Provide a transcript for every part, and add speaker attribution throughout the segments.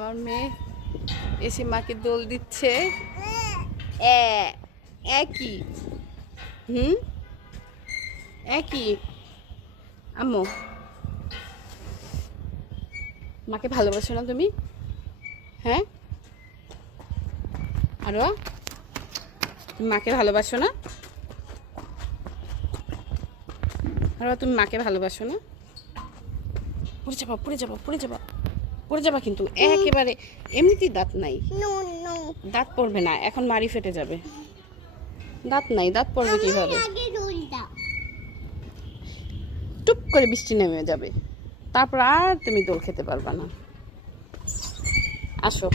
Speaker 1: আমার মেয়ে এসে মাকে দোল দিচ্ছে। একই। হুম? একই। আম্মু। মাকে ভালোবাসো না তুমি? হ্যাঁ? আরও তুমি মাকে ভালোবাসো না? আরও তুমি মাকে ভালোবাসো না? পড়ে যাবা পড়ে যাবা পড়ে যাবা। পড়ে যাবা কিন্তু। একেবারে এমনিতেই দাঁত নাই। দাঁত পড়বে না এখন মারি ফেটে যাবে। দাঁত নাই দাঁত পড়বে কীভাবে? টুপ করে বৃষ্টি নেমে যাবে তারপর আর তুমি দোল খেতে পারবা না। আসো।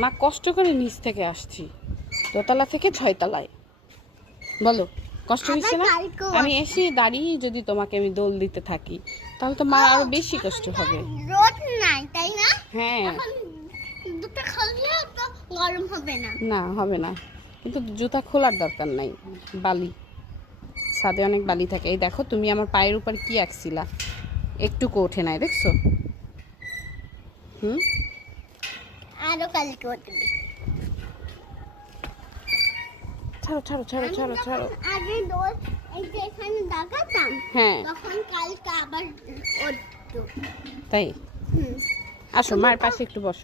Speaker 1: মা কষ্ট করে নিচ থেকে আসছি দোতলা থেকে ছয়তলায়। বলো। কষ্ট হচ্ছে না। আমি এসে দাঁড়িয়ে যদি তোমাকে আমি দোল দিতে থাকি তাহলে তো মা আরও বেশি কষ্ট হবে।
Speaker 2: রোদ নাই তাই না?
Speaker 1: হ্যাঁ।
Speaker 2: এখন দুটো খালে তো গরম হবে না।
Speaker 1: না হবে না। কিন্তু জুতা খোলার দরকার নাই বালি। ছাদে অনেক বালি থাকে। এই দেখো তুমি আমার পায়ের উপর কি আঁকছিলা? একটুকু ওঠে নাই দেখছ? হুম?
Speaker 2: আরও কালকে উঠবে
Speaker 1: ছাড়ো ছাড়ো ছাড়ো ছাড়ো ছাড়ো।
Speaker 2: আগে দোল এই যে এখানে দাগাতাম
Speaker 1: হ্যাঁ।
Speaker 2: তখন কালকে আবার
Speaker 1: তাই? আসো মার পাশে একটু বসো।